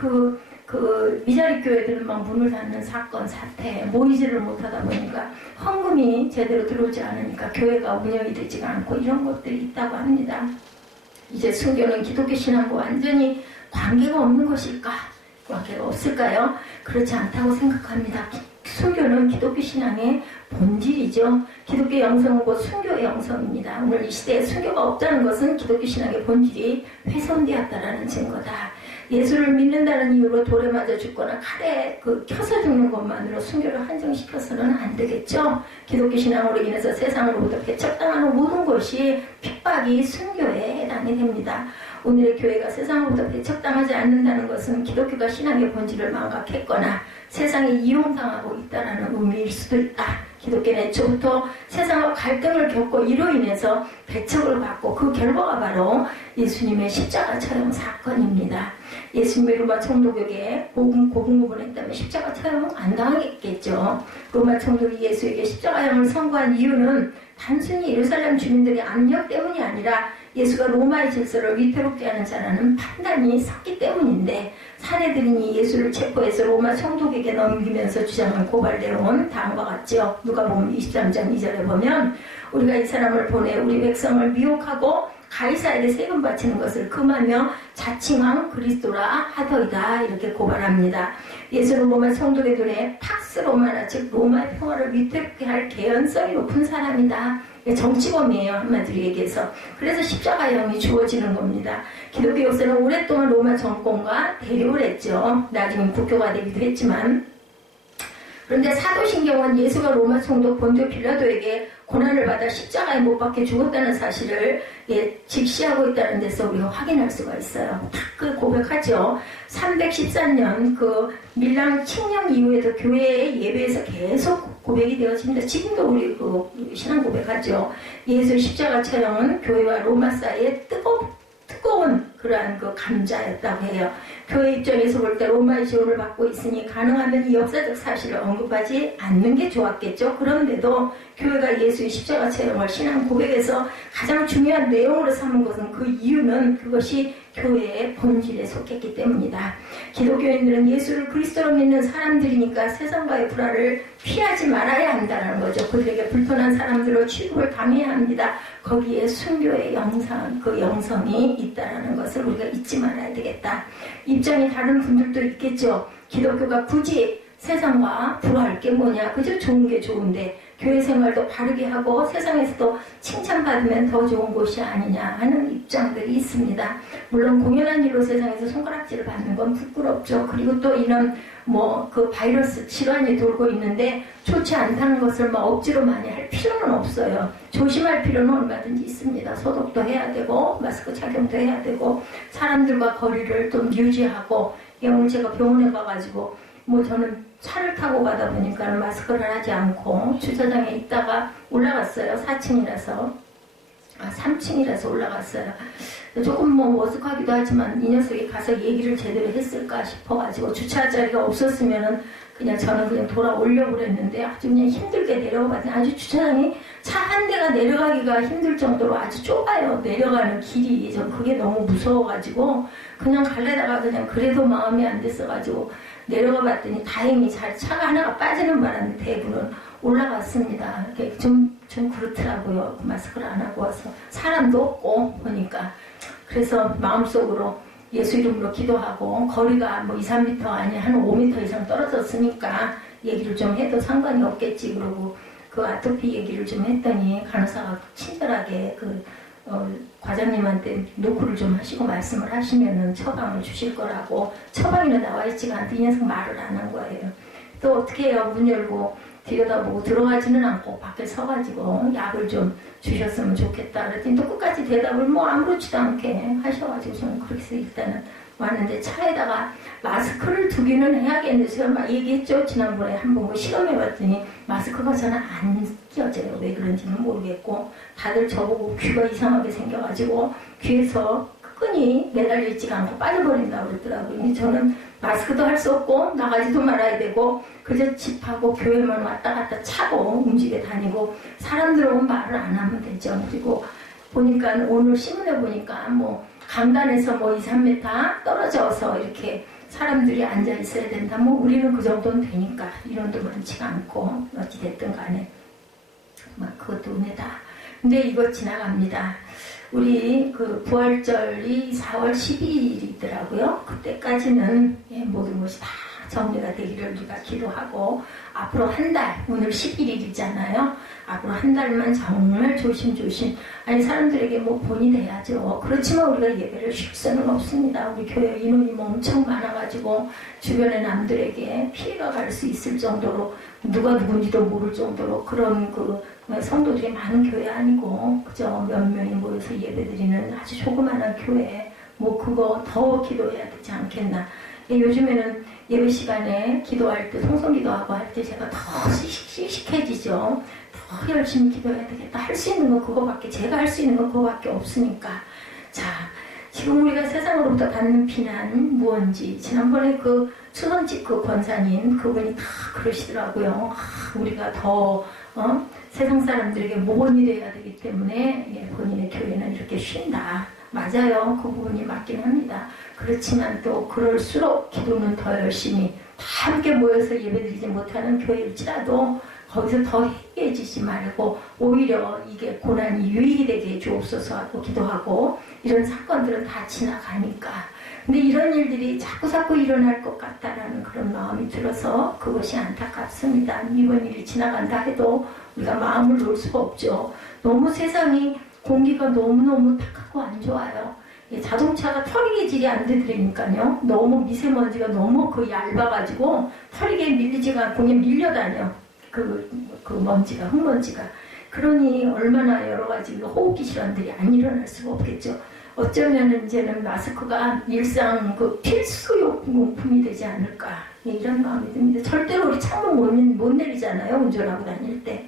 그 미자립 교회들은 막 문을 닫는 사건, 사태, 모이지를 못하다 보니까 헌금이 제대로 들어오지 않으니까 교회가 운영이 되지가 않고 이런 것들이 있다고 합니다. 이제 순교는 기독교 신앙과 완전히 관계가 없는 것일까? 관계가 없을까요? 그렇지 않다고 생각합니다. 순교는 기독교 신앙의 본질이죠. 기독교 영성은 곧 순교의 영성입니다. 오늘 이 시대에 순교가 없다는 것은 기독교 신앙의 본질이 훼손되었다라는 증거다. 예수를 믿는다는 이유로 돌에 맞아 죽거나 칼에 켜서 죽는 것만으로 순교를 한정시켜서는 안 되겠죠. 기독교 신앙으로 인해서 세상으로부터 배척당하는 모든 것이 핍박이 순교에 해당이 됩니다. 오늘의 교회가 세상으로부터 배척당하지 않는다는 것은 기독교가 신앙의 본질을 망각했거나 세상에 이용당하고 있다는 의미일 수도 있다. 기독교는 애초부터 세상과 갈등을 겪고 이로 인해서 배척을 받고 그 결과가 바로 예수님의 십자가 처형 사건입니다. 예수님의 로마 총독에게 고분고분했다면 십자가 처형 안 당하겠죠. 로마 총독이 예수에게 십자가형을 선고한 이유는 단순히 예루살렘 주민들의 압력 때문이 아니라 예수가 로마의 질서를 위태롭게 하는 자라는 판단이 섰기 때문인데 사내들이 예수를 체포해서 로마 총독에게 넘기면서 주장한 고발 내용은 다음과 같죠. 누가복음 23장 2절에 보면 우리가 이 사람을 보내 우리 백성을 미혹하고 가이사에게 세금 바치는 것을 금하며 자칭한 그리스도라 하더이다 이렇게 고발합니다. 예수는 로마 총독의 눈에 팍스 로마나 즉 로마의 평화를 위태롭게 할 개연성이 높은 사람이다. 정치범이에요. 한마디로 얘기해서. 그래서 십자가형이 주어지는 겁니다. 기독교 역사는 오랫동안 로마 정권과 대립을 했죠. 나중에 국교가 되기도 했지만 그런데 사도신경은 예수가 로마 총독 본디오 빌라도에게 고난을 받아 십자가에 못 박혀 죽었다는 사실을 직시하고 있다는 데서 우리가 확인할 수가 있어요. 딱 그 고백하죠. 314년 그 밀랑 칙령 이후에도 교회의 예배에서 계속 고백이 되어집니다. 지금도 우리 그 신앙 고백하죠. 예수의 십자가 촬영은 교회와 로마 사이에 뜨거운 그러한 그 감자였다고 해요. 교회 입장에서 볼 때 로마의 지원을 받고 있으니 가능하면 이 역사적 사실을 언급하지 않는 게 좋았겠죠. 그런데도 교회가 예수의 십자가 체험을 신앙 고백에서 가장 중요한 내용으로 삼은 것은 그 이유는 그것이 교회의 본질에 속했기 때문이다. 기독교인들은 예수를 그리스도로 믿는 사람들이니까 세상과의 불화를 피하지 말아야 한다는 거죠. 그들에게 불편한 사람들로 취급을 당해야 합니다. 거기에 순교의 영성이 있다는 것을 우리가 잊지 말아야 되겠다. 입장이 다른 분들도 있겠죠. 기독교가 굳이 세상과 불화할 게 뭐냐. 그저 좋은 게 좋은데 교회 생활도 바르게 하고 세상에서도 칭찬받으면 더 좋은 곳이 아니냐 하는 입장들이 있습니다. 물론 공연한 일로 세상에서 손가락질을 받는 건 부끄럽죠. 그리고 또 이런 그 바이러스 질환이 돌고 있는데 좋지 않다는 것을 억지로 많이 할 필요는 없어요. 조심할 필요는 얼마든지 있습니다. 소독도 해야 되고 마스크 착용도 해야 되고 사람들과 거리를 좀 유지하고 오늘 제가 병원에 가가지고 저는 차를 타고 가다 보니까 마스크를 하지 않고 주차장에 있다가 올라갔어요. 4층이라서 3층이라서 올라갔어요. 조금 어색하기도 하지만 이 녀석이 가서 얘기를 제대로 했을까 싶어가지고 주차 자리가 없었으면은 저는 그냥 돌아 올려버렸는데 아주 그냥 힘들게 내려가거든요. 아주 주차장이 차 한 대가 내려가기가 힘들 정도로 아주 좁아요. 내려가는 길이. 전 그게 너무 무서워가지고 그냥 갈래다가 그냥 그래도 마음이 안 됐어가지고 내려가 봤더니 다행히 차가 하나가 빠지는 바람에 대부분 올라갔습니다. 좀 그렇더라고요. 마스크를 안 하고 와서. 사람도 없고 보니까. 그래서 마음속으로 예수 이름으로 기도하고 거리가 2, 3m 아니 한 5m 이상 떨어졌으니까 얘기를 좀 해도 상관이 없겠지. 그러고 그 아토피 얘기를 좀 했더니 간호사가 친절하게 과장님한테 노크를 좀 하시고 말씀을 하시면은 처방을 주실 거라고. 처방이나 나와 있지가 않는데 이 녀석 말을 안 한 거예요. 또 어떻게 해요? 문 열고 들여다보고 들어가지는 않고 밖에 서가지고 약을 좀 주셨으면 좋겠다 그랬더니 또 끝까지 대답을 아무렇지도 않게 하셔가지고 저는 그렇게 해서 일단은 왔는데 차에다가 마스크를 두기는 해야겠는데 제가 막 얘기했죠. 지난번에 한번 실험해봤더니 마스크가 저는 안 끼어져요. 왜 그런지는 모르겠고 다들 저보고 귀가 이상하게 생겨가지고 귀에서 끈이 매달려 있지가 않고 빠져버린다고 그러더라고요. 저는 마스크도 할 수 없고 나가지도 말아야 되고 그저 집하고 교회만 왔다 갔다 차고 움직여 다니고 사람들하고 말을 안 하면 되죠. 그리고 보니까 오늘 신문에 보니까 강단에서 2, 3m 떨어져서 이렇게 사람들이 앉아 있어야 된다. 우리는 그 정도는 되니까 인원도 많지가 않고 어찌됐든 간에 그것도 은혜다. 근데 이거 지나갑니다. 우리 부활절이 4월 12일이더라고요. 그때까지는 모든 것이 다 정리가 되기를 우리가 기도하고 앞으로 한 달, 오늘 11일이잖아요. 앞으로 한 달만 정말 조심조심. 사람들에게 본이 돼야죠. 그렇지만 우리가 예배를 쉴 수는 없습니다. 우리 교회 인원이 엄청 많아가지고 주변의 남들에게 피해가 갈 수 있을 정도로 누가 누군지도 모를 정도로 그런 성도들이 많은 교회 아니고 그저 몇 명이 모여서 예배드리는 아주 조그마한 교회 그거 더 기도해야 되지 않겠나. 요즘에는 예배 시간에 기도할 때 성성기도하고 할 때 제가 더 씩씩해지죠. 더 열심히 기도해야 되겠다. 할 수 있는 건 그거밖에, 제가 할 수 있는 건 그거밖에 없으니까. 자, 지금 우리가 세상으로부터 받는 비난 무언지 지난번에 수선집 권사님 그분이 다 그러시더라고요. 우리가 더 세상 사람들에게 모범이 돼야 되기 때문에 본인의 교회는 이렇게 쉰다. 맞아요. 그 부분이 맞긴 합니다. 그렇지만 또 그럴수록 기도는 더 열심히 다 함께 모여서 예배드리지 못하는 교회일지라도 거기서 더 해이해지지 말고 오히려 이게 고난이 유익이 되게 해주옵소서 하고 기도하고 이런 사건들은 다 지나가니까. 근데 이런 일들이 자꾸 일어날 것 같다라는 그런 마음이 들어서 그것이 안타깝습니다. 이번 일이 지나간다 해도 우리가 마음을 놓을 수가 없죠. 너무 세상이 공기가 너무너무 탁하고 안 좋아요. 자동차가 털이개 질이 안 되더라니까요. 너무 미세먼지가 너무 얇아가지고 털이개 밀리지가 않고 그냥 밀려다녀. 그 먼지가, 흙먼지가. 그러니 얼마나 여러 가지 호흡기 질환들이 안 일어날 수가 없겠죠. 어쩌면 이제는 마스크가 일상 그 필수 용품이 되지 않을까, 이런 마음이 듭니다. 절대로 우리 창문 못 내리잖아요, 운전하고 다닐 때.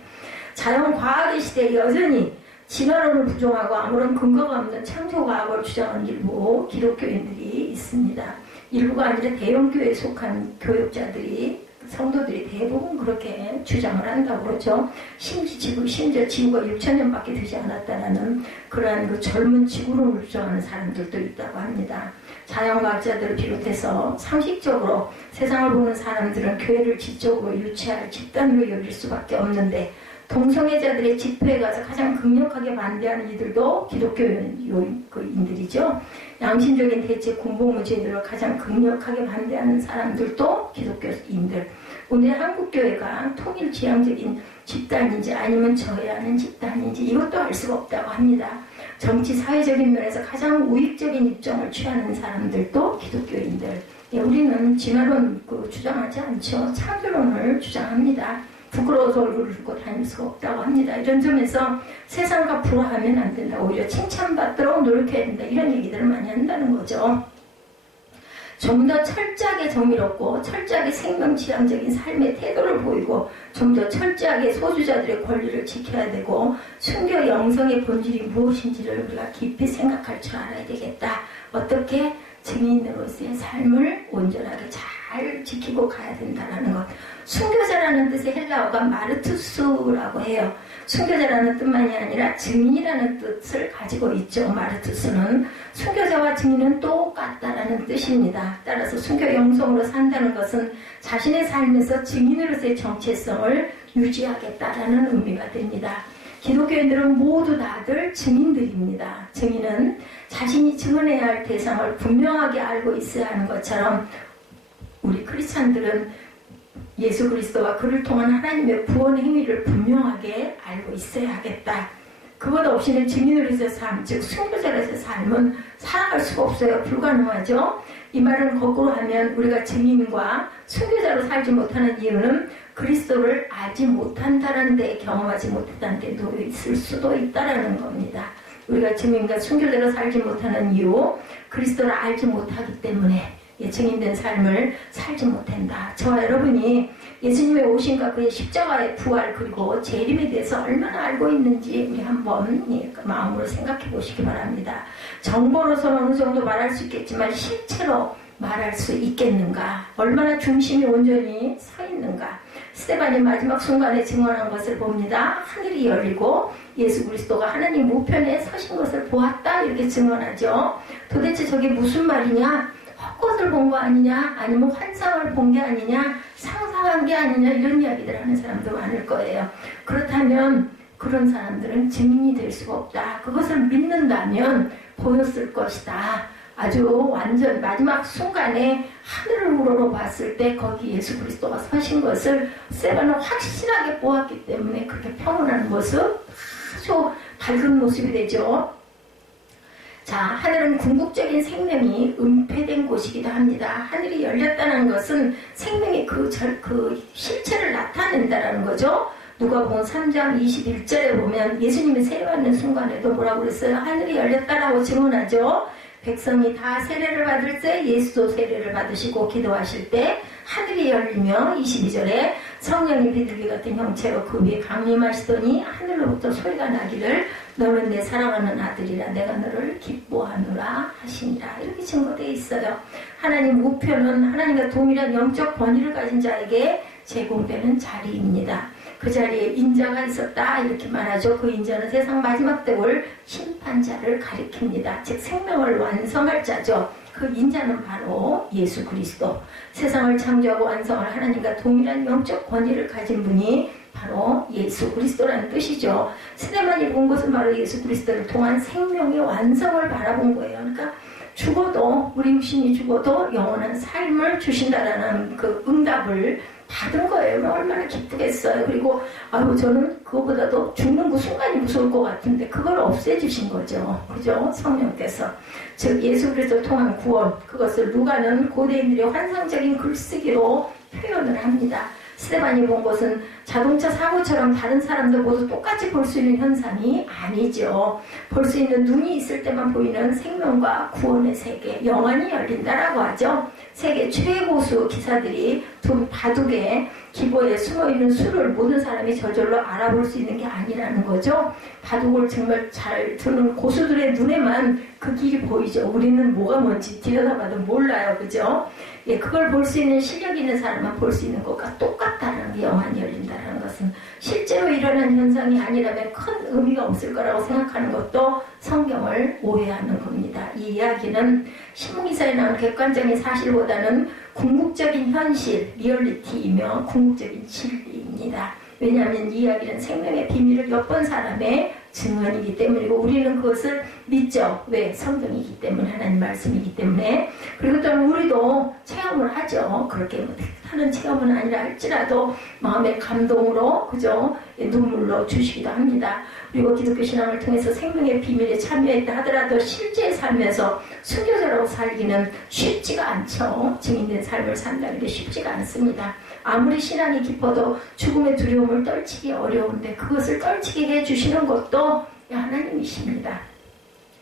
자연과학의 시대에 여전히 진화론을 부정하고 아무런 근거가 없는 창조과학을 주장하는 일부 기독교인들이 있습니다. 일부가 아니라 대형교회에 속한 교육자들이, 성도들이 대부분 그렇게 주장을 한다고 그러죠. 심지어 지구가 6,000년밖에 되지 않았다라는 그러한 그 젊은 지구론을 주장하는 사람들도 있다고 합니다. 자연과학자들을 비롯해서 상식적으로 세상을 보는 사람들은 교회를 지적으로 유치할 집단으로 여길 수밖에 없는데, 동성애자들의 집회에 가서 가장 강력하게 반대하는 이들도 기독교인들이죠. 양심적인 대책 군복무 제도를 가장 강력하게 반대하는 사람들도 기독교인들. 오늘 한국교회가 통일지향적인 집단인지 아니면 저해하는 집단인지 이것도 알 수가 없다고 합니다. 정치 사회적인 면에서 가장 우익적인 입장을 취하는 사람들도 기독교인들. 우리는 진화론 주장하지 않죠. 창조론을 주장합니다. 부끄러워서 얼굴을 붉고 다닐 수가 없다고 합니다. 이런 점에서 세상과 불화하면 안 된다. 오히려 칭찬받도록 노력해야 된다. 이런 얘기들을 많이 한다는 거죠. 좀 더 철저하게 정의롭고 철저하게 생명지향적인 삶의 태도를 보이고 좀 더 철저하게 소수자들의 권리를 지켜야 되고 순교 영성의 본질이 무엇인지를 우리가 깊이 생각할 줄 알아야 되겠다. 어떻게 증인으로서의 삶을 온전하게 잘 지키고 가야 된다는 것. 순교자라는 뜻의 헬라어가 마르투스라고 해요. 순교자라는 뜻만이 아니라 증인이라는 뜻을 가지고 있죠. 마르투스는 순교자와 증인은 똑같다라는 뜻입니다. 따라서 순교 영성으로 산다는 것은 자신의 삶에서 증인으로서의 정체성을 유지하겠다라는 의미가 됩니다. 기독교인들은 모두 다들 증인들입니다. 증인은 자신이 증언해야 할 대상을 분명하게 알고 있어야 하는 것처럼 우리 크리스찬들은 예수 그리스도와 그를 통한 하나님의 구원 행위를 분명하게 알고 있어야 하겠다. 그것 없이는 증인으로서의 삶, 즉 순교자로서의 삶은 살아갈 수가 없어요. 불가능하죠. 이 말은 거꾸로 하면 우리가 증인과 순교자로 살지 못하는 이유는 그리스도를 알지 못한다는 데, 경험하지 못했다는 데 놓여 있을 수도 있다라는 겁니다. 우리가 증인과 순교자로 살지 못하는 이유, 그리스도를 알지 못하기 때문에 증인된 삶을 살지 못한다. 저와 여러분이 예수님의 오심과 그의 십자가의 부활 그리고 재림에 대해서 얼마나 알고 있는지 우리 한번 마음으로 생각해 보시기 바랍니다. 정보로서는 어느 정도 말할 수 있겠지만 실제로 말할 수 있겠는가? 얼마나 중심이 온전히 서 있는가? 스데반이 마지막 순간에 증언한 것을 봅니다. 하늘이 열리고 예수 그리스도가 하나님 우편에 서신 것을 보았다 이렇게 증언하죠. 도대체 저게 무슨 말이냐? 헛것을 본 거 아니냐, 아니면 환상을 본 게 아니냐, 상상한 게 아니냐, 이런 이야기들을 하는 사람도 많을 거예요. 그렇다면 그런 사람들은 증인이 될 수가 없다. 그것을 믿는다면 보였을 것이다. 아주 완전 마지막 순간에 하늘을 우러러 봤을 때 거기 예수 그리스도가 서신 것을 스데반은 확실하게 보았기 때문에 그렇게 평온한 모습, 아주 밝은 모습이 되죠. 자, 하늘은 궁극적인 생명이 은폐된 곳이기도 합니다. 하늘이 열렸다는 것은 생명의 그 실체를 나타낸다라는 거죠. 누가복음 3장 21절에 보면 예수님이 세례받는 순간에도 뭐라고 그랬어요? 하늘이 열렸다라고 증언하죠. 백성이 다 세례를 받을 때 예수도 세례를 받으시고 기도하실 때 하늘이 열리며 22절에 성령이 비둘기 같은 형체로 그 위에 강림하시더니 하늘로부터 소리가 나기를 너는 내 사랑하는 아들이라 내가 너를 기뻐하노라 하시니라. 이렇게 증거되어 있어요. 하나님 우편은 하나님과 동일한 영적 권위를 가진 자에게 제공되는 자리입니다. 그 자리에 인자가 있었다 이렇게 말하죠. 그 인자는 세상 마지막 때 올 심판자를 가리킵니다. 즉 생명을 완성할 자죠. 그 인자는 바로 예수 그리스도. 세상을 창조하고 완성할 하나님과 동일한 영적 권위를 가진 분이 바로 예수 그리스도라는 뜻이죠. 스데반이 본 것은 바로 예수 그리스도를 통한 생명의 완성을 바라본 거예요. 그러니까 죽어도 우리 육신이 죽어도 영원한 삶을 주신다라는 그 응답을 받은 거예요. 얼마나 기쁘겠어요. 그리고 저는 그거보다도 죽는 그 순간이 무서울 것 같은데 그걸 없애주신 거죠. 그죠? 성령께서. 즉 예수 그리스도를 통한 구원, 그것을 누가는 고대인들의 환상적인 글쓰기로 표현을 합니다. 스데반이 본 것은 자동차 사고처럼 다른 사람들 모두 똑같이 볼 수 있는 현상이 아니죠. 볼 수 있는 눈이 있을 때만 보이는 생명과 구원의 세계, 영안이 열린다라고 하죠. 세계 최고수 기사들이 바둑의 기보에 숨어있는 수를 모든 사람이 저절로 알아볼 수 있는 게 아니라는 거죠. 바둑을 정말 잘 두는 고수들의 눈에만 그 길이 보이죠. 우리는 뭐가 뭔지 들여다봐도 몰라요. 그죠? 예, 그걸 볼 수 있는 실력 있는 사람만 볼 수 있는 것과 똑같다는 게 영안이 열린다는 것은 실제로 일어난 현상이 아니라면 큰 의미가 없을 거라고 생각하는 것도 성경을 오해하는 겁니다. 이 이야기는 신문기사에 나온 객관적인 사실보다는 궁극적인 현실, 리얼리티이며 궁극적인 진리입니다. 왜냐하면 이 이야기는 생명의 비밀을 엿본 사람의 증언이기 때문이고 우리는 그것을 믿죠. 왜? 성경이기 때문에, 하나님 말씀이기 때문에. 그리고 또 우리도 체험을 하죠. 그렇게 하는 체험은 아니라 할지라도 마음의 감동으로, 그죠? 눈물로 주시기도 합니다. 그리고 기독교 신앙을 통해서 생명의 비밀에 참여했다 하더라도 실제 삶에서 순교자라고 살기는 쉽지가 않죠. 증인된 삶을 산다는 게 쉽지가 않습니다. 아무리 신앙이 깊어도 죽음의 두려움을 떨치기 어려운데 그것을 떨치게 해주시는 것도 하나님이십니다.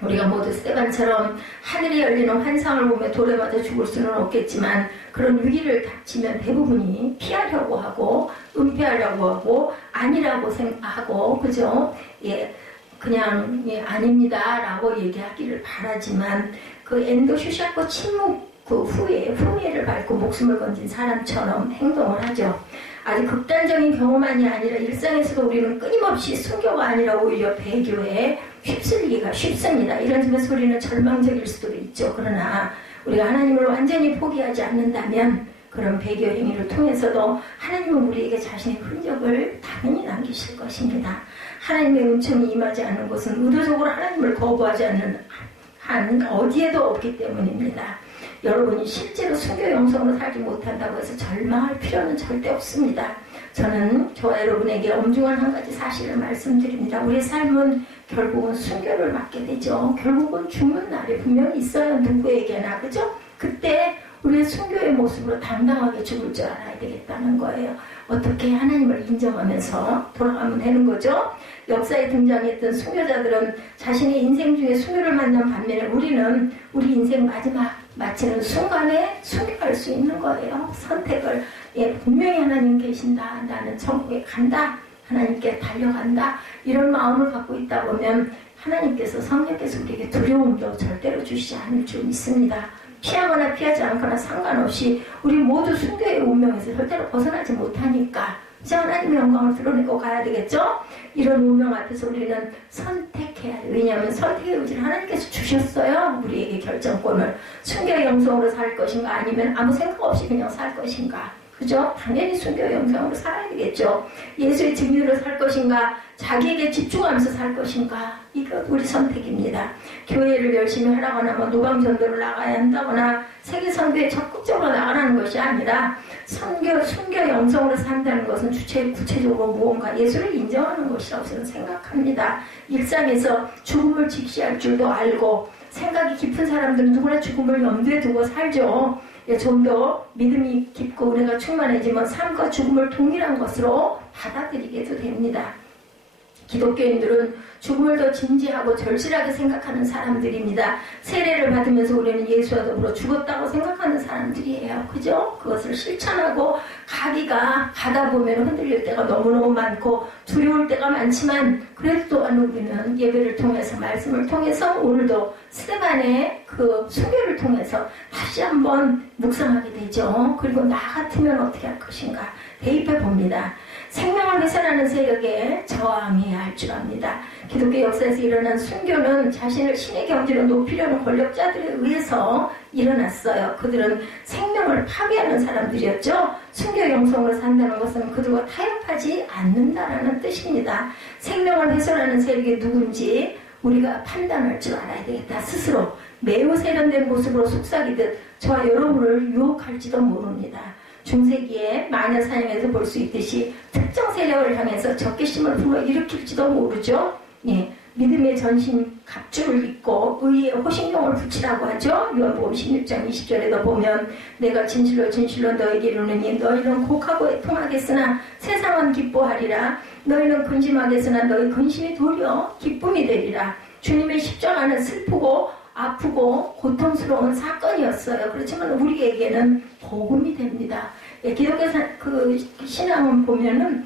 우리가 모두 스데반처럼 하늘이 열리는 환상을 보며 돌에 맞아 죽을 수는 없겠지만 그런 위기를 닥치면 대부분이 피하려고 하고 은폐하려고 하고 아니라고 생각하고 그죠? 예, 그냥 예, 아닙니다 라고 얘기하기를 바라지만 그 엔도 슈샤코 침묵 그 후에 후회를 밟고 목숨을 건진 사람처럼 행동을 하죠. 아주 극단적인 경험만이 아니라 일상에서도 우리는 끊임없이 순교가 아니라 오히려 배교에 휩쓸리기가 쉽습니다. 이런 점에서 우리는 절망적일 수도 있죠. 그러나 우리가 하나님을 완전히 포기하지 않는다면 그런 배교 행위를 통해서도 하나님은 우리에게 자신의 흔적을 당연히 남기실 것입니다. 하나님의 은총이 임하지 않는 곳은 의도적으로 하나님을 거부하지 않는 한 어디에도 없기 때문입니다. 여러분이 실제로 순교 영성으로 살지 못한다고 해서 절망할 필요는 절대 없습니다. 저는 저와 여러분에게 엄중한 한 가지 사실을 말씀드립니다. 우리의 삶은 결국은 순교를 맞게 되죠. 결국은 죽는 날이 분명히 있어요. 누구에게나. 그죠? 그때 우리의 순교의 모습으로 당당하게 죽을 줄 알아야 되겠다는 거예요. 어떻게 하나님을 인정하면서 돌아가면 되는 거죠. 역사에 등장했던 순교자들은 자신의 인생 중에 순교를 만난 반면에 우리는 우리 인생 마지막 마치는 순간에 순교할 수 있는 거예요. 선택을 분명히 하나님 계신다. 나는 천국에 간다. 하나님께 달려간다. 이런 마음을 갖고 있다 보면 하나님께서 성령께서 우리에게 두려움도 절대로 주시지 않을 줄 믿습니다. 피하거나 피하지 않거나 상관없이 우리 모두 순교의 운명에서 절대로 벗어나지 못하니까 이제 하나님의 영광을 드러내고 가야 되겠죠? 이런 운명 앞에서 우리는 선택해야 돼요. 왜냐하면 선택의 의지를 하나님께서 주셨어요. 우리에게 결정권을. 순교의 영성으로 살 것인가 아니면 아무 생각 없이 그냥 살 것인가. 그죠? 당연히 순교의 영성으로 살아야 되겠죠. 예수의 증인으로 살 것인가 자기에게 집중하면서 살 것인가 이거 우리 선택입니다. 교회를 열심히 하라거나 노방전도를 나가야 한다거나 세계선교에 적극적으로 나가라는 것이 아니라 순교 영성으로 산다는 것은 구체적으로 무언가 예수를 인정하는 것이라고 저는 생각합니다. 일상에서 죽음을 직시할 줄도 알고 생각이 깊은 사람들은 누구나 죽음을 염두에 두고 살죠. 좀 더 믿음이 깊고 은혜가 충만해지면 삶과 죽음을 동일한 것으로 받아들이게도 됩니다. 기독교인들은 죽음을 더 진지하고 절실하게 생각하는 사람들입니다. 세례를 받으면서 우리는 예수와 더불어 죽었다고 생각하는 사람들이에요. 그죠? 그것을 실천하고 가다 보면 흔들릴 때가 너무너무 많고 두려울 때가 많지만 그래도 또한 우리는 예배를 통해서 말씀을 통해서 오늘도 스데반의 그 순교를 통해서 다시 한번 묵상하게 되죠. 그리고 나 같으면 어떻게 할 것인가 대입해 봅니다. 생명을 훼손하는 세력에 저항해야 할 줄 압니다. 기독교 역사에서 일어난 순교는 자신을 신의 경지로 높이려는 권력자들에 의해서 일어났어요. 그들은 생명을 파괴하는 사람들이었죠. 순교 영성으로 산다는 것은 그들과 타협하지 않는다라는 뜻입니다. 생명을 훼손하는 세력이 누군지 우리가 판단할 줄 알아야 되겠다. 스스로 매우 세련된 모습으로 속삭이듯 저와 여러분을 유혹할지도 모릅니다. 중세기에 마녀 사냥에서 볼 수 있듯이 특정 세력을 향해서 적개심을 불러일으킬지도 모르죠. 예, 믿음의 전신 갑주를 입고 의의 호신경을 붙이라고 하죠. 요한복음 16장 20절에도 보면 내가 진실로 진실로 너에게 이르노니 너희는 곡하고 애통하겠으나 세상은 기뻐하리라. 너희는 근심하겠으나 너희 근심이 도리어 기쁨이 되리라. 주님의 십자가는 슬프고 아프고 고통스러운 사건이었어요. 그렇지만 우리에게는 복음이 됩니다. 기독교 신앙은 보면은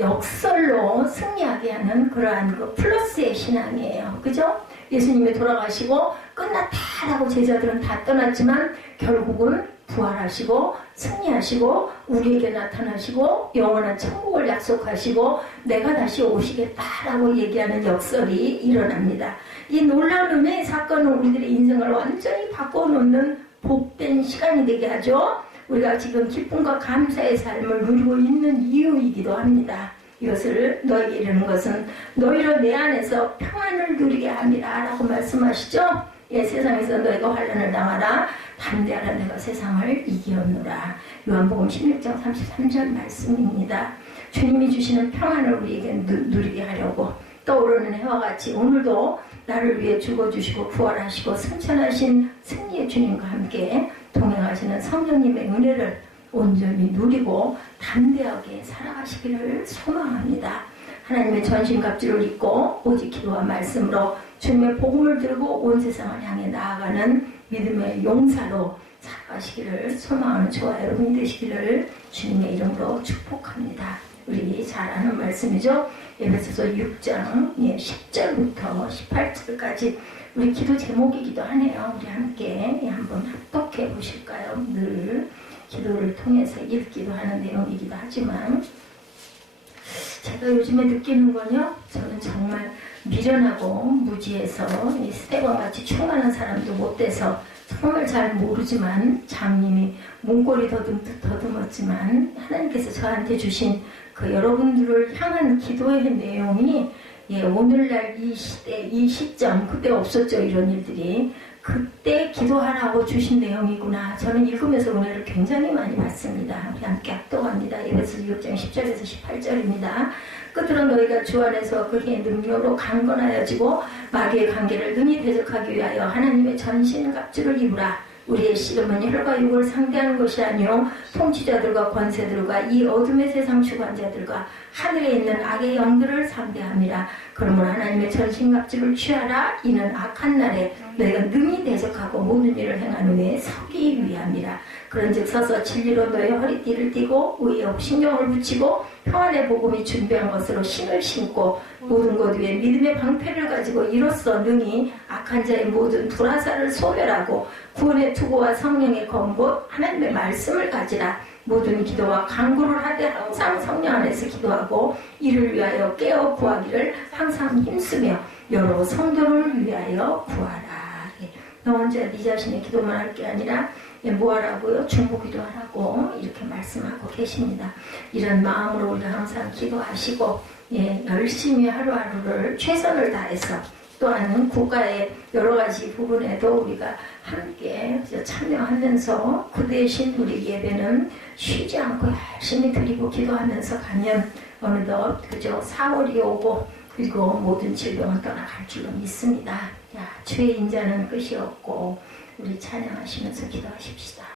역설로 승리하게 하는 그러한 플러스의 신앙이에요. 그죠? 예수님이 돌아가시고 끝났다라고 제자들은 다 떠났지만 결국은 부활하시고 승리하시고 우리에게 나타나시고 영원한 천국을 약속하시고 내가 다시 오시겠다라고 얘기하는 역설이 일어납니다. 이 놀라운 은혜의 사건은 우리들의 인생을 완전히 바꿔놓는 복된 시간이 되게 하죠. 우리가 지금 기쁨과 감사의 삶을 누리고 있는 이유이기도 합니다. 이것을 너에게 이르는 것은 너희로 내 안에서 평안을 누리게 함이라 라고 말씀하시죠. 세상에서 너희가 환난을 당하라. 담대하라. 내가 세상을 이기었노라. 요한복음 16장 33절 말씀입니다. 주님이 주시는 평안을 우리에게 누리게 하려고 떠오르는 해와 같이 오늘도 나를 위해 죽어주시고 부활하시고 승천하신 승리의 주님과 함께 동행하시는 성령님의 은혜를 온전히 누리고 담대하게 살아가시기를 소망합니다. 하나님의 전신갑주를 입고 오직 기도와 말씀으로 주님의 복음을 들고 온 세상을 향해 나아가는 믿음의 용사로 살아가시기를 소망하는 저와 여러분이 되시기를 주님의 이름으로 축복합니다. 우리 잘 아는 말씀이죠. 에베소서 6장 10절부터 18절까지 우리 기도 제목이기도 하네요. 우리 함께 한번 합독해 보실까요? 늘 기도를 통해서 읽기도 하는 내용이기도 하지만 제가 요즘에 느끼는 건요. 저는 정말 미련하고 무지해서 스테반같이 충만한 사람도 못 돼서 정말 잘 모르지만 장님이 문고리 더듬었지만 하나님께서 저한테 주신 그 여러분들을 향한 기도의 내용이 오늘날 이 시대, 이 시점, 그때 없었죠. 이런 일들이. 그때 기도하라고 주신 내용이구나. 저는 읽으면서 은혜를 굉장히 많이 받습니다. 우리 함께 합독합니다. 에베소서 6장 10절에서 18절입니다. 끝으로 너희가 주 안에서 그의 능력으로 강건하여지고 마귀의 관계를 능히 대적하기 위하여 하나님의 전신갑주를 입으라. 우리의 씨름은 혈과 육을 상대하는 것이 아니요 통치자들과 권세들과 이 어둠의 세상 주관자들과 하늘에 있는 악의 영들을 상대함이라. 그러므로 하나님의 전신갑주를 취하라. 이는 악한 날에 너희가 능히 대적하고 모든 일을 행한 후에 서기 위함이라. 그런즉 서서 진리로 너의 허리띠를 띠고 의에 신경을 붙이고 평안의 복음이 준비한 것으로 신을 신고 모든 것 위에 믿음의 방패를 가지고 이로써 능히 악한 자의 모든 불화살을 소멸하고 구원의 투구와 성령의 검고 하나님의 말씀을 가지라. 모든 기도와 간구를 하되 항상 성령 안에서 기도하고 이를 위하여 깨어 구하기를 항상 힘쓰며 여러 성도를 위하여 구하라. 너 혼자 네 자신의 기도만 할 게 아니라 뭐하라고요? 중보기도 하라고 이렇게 말씀하고 계십니다. 이런 마음으로 우리가 항상 기도하시고 열심히 하루하루를 최선을 다해서 또한 국가의 여러 가지 부분에도 우리가 함께 참여하면서 그 대신 우리 예배는 쉬지 않고 열심히 드리고 기도하면서 가면 어느덧 그저 4월이 오고 그리고 모든 질병은 떠나갈 줄로 믿습니다. 주의 인자는 끝이 없고 우리 찬양하시면서 기도하십시다.